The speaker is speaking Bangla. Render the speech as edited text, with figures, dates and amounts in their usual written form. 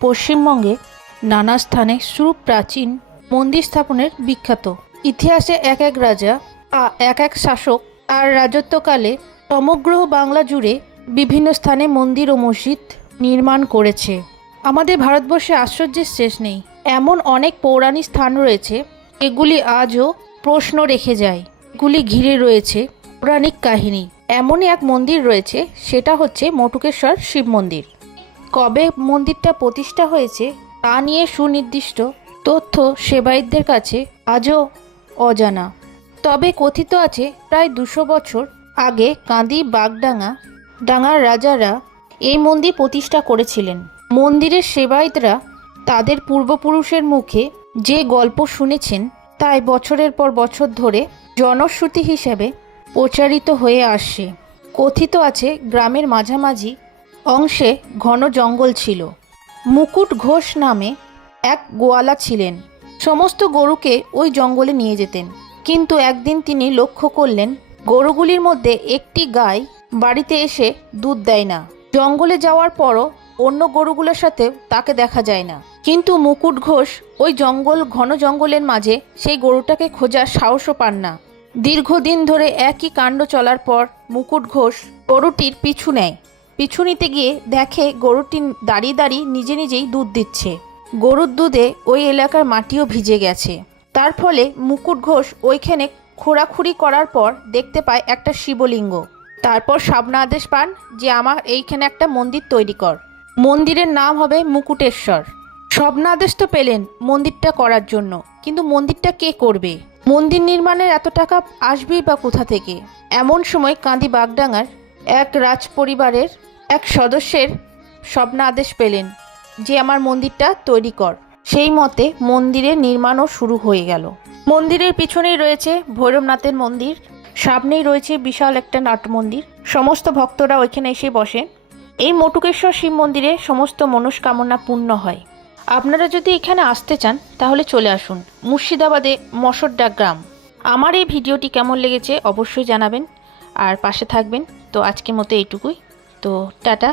পশ্চিমবঙ্গে নানা স্থানে সুপ্রাচীন মন্দির স্থাপনের বিখ্যাত। ইতিহাসে এক এক রাজা এক এক শাসক আর রাজত্বকালে সমগ্র বাংলা জুড়ে বিভিন্ন স্থানে মন্দির ও মসজিদ নির্মাণ করেছে। আমাদের ভারতবর্ষে আশ্চর্যের শেষ নেই, এমন অনেক পৌরাণিক স্থান রয়েছে এগুলি আজও প্রশ্ন রেখে যায়। এগুলি ঘিরে রয়েছে পৌরাণিক কাহিনী। এমনই এক মন্দির রয়েছে, সেটা হচ্ছে মটুকেশ্বর শিব মন্দির। কবে মন্দিরটা প্রতিষ্ঠা হয়েছে তা নিয়ে সুনির্দিষ্ট তথ্য সেবায়তদের কাছে আজও অজানা। তবে কথিত আছে প্রায় 200 বছর আগে কাঁদি ডাঙার রাজারা এই মন্দির প্রতিষ্ঠা করেছিলেন। মন্দিরের সেবায়তরা তাদের পূর্বপুরুষের মুখে যে গল্প শুনেছেন তাই বছরের পর বছর ধরে জনশ্রুতি হিসেবে প্রচারিত হয়ে আসছে। কথিত আছে গ্রামের মাঝামাঝি অংশে ঘন জঙ্গল ছিল। মুকুট ঘোষ নামে এক গোয়ালা ছিলেন, সমস্ত গরুকে ওই জঙ্গলে নিয়ে যেতেন। কিন্তু একদিন তিনি লক্ষ্য করলেন গরুগুলির মধ্যে একটি গাই বাড়িতে এসে দুধ দেয় না। জঙ্গলে যাওয়ার পরও অন্য গরুগুলোর সাথে তাকে দেখা যায় না। কিন্তু মুকুট ঘোষ ওই ঘন জঙ্গলের মাঝে সেই গরুটাকে খোঁজার সাহসও পান না। দীর্ঘদিন ধরে একই কাণ্ড চলার পর মুকুট ঘোষ গরুটির পিছু নেয়। পিছু নিতে গিয়ে দেখে গরুটি দাঁড়িয়ে দাঁড়িয়ে নিজে নিজেই দুধ দিচ্ছে। গরুর দুধে ওই এলাকার মাটিও ভিজে গেছে। তার ফলে মুকুট ঘোষ ওইখানে খোঁড়াখুড়ি করার পর দেখতে পায় একটা শিবলিঙ্গ। তারপর স্বপ্নাদেশ পান যে আমার এইখানে একটা মন্দির তৈরি কর, মন্দিরের নাম হবে মুকুটেশ্বর। স্বপ্নাদেশ তো পেলেন মন্দিরটা করার জন্য, কিন্তু মন্দিরটা কে করবে? মন্দির নির্মাণের এত টাকা আসবেই বা কোথা থেকে? এমন সময় কাঁদি বাগডাঙ্গার এক রাজ পরিবারের এক সদস্যের স্বপ্নাদেশ পেলেন যে আমার মন্দিরটা তৈরি কর। সেই মতে মন্দিরের নির্মাণও শুরু হয়ে গেল। মন্দিরের পিছনেই রয়েছে ভৈরবনাথের মন্দির, সামনেই রয়েছে বিশাল একটা নাট মন্দির। সমস্ত ভক্তরা ওইখানে এসে বসেন। এই মটুকেশ্বর শিব মন্দিরে সমস্ত মনস্কামনা পূর্ণ হয়। আপনারা যদি এখানে আসতে চান তাহলে চলে আসুন, মুর্শিদাবাদে মশরডা গ্রাম। আমার এই ভিডিওটি কেমন লেগেছে অবশ্যই জানাবেন আর পাশে থাকবেন। তো আজকের মতো এইটুকুই। তো টাটা।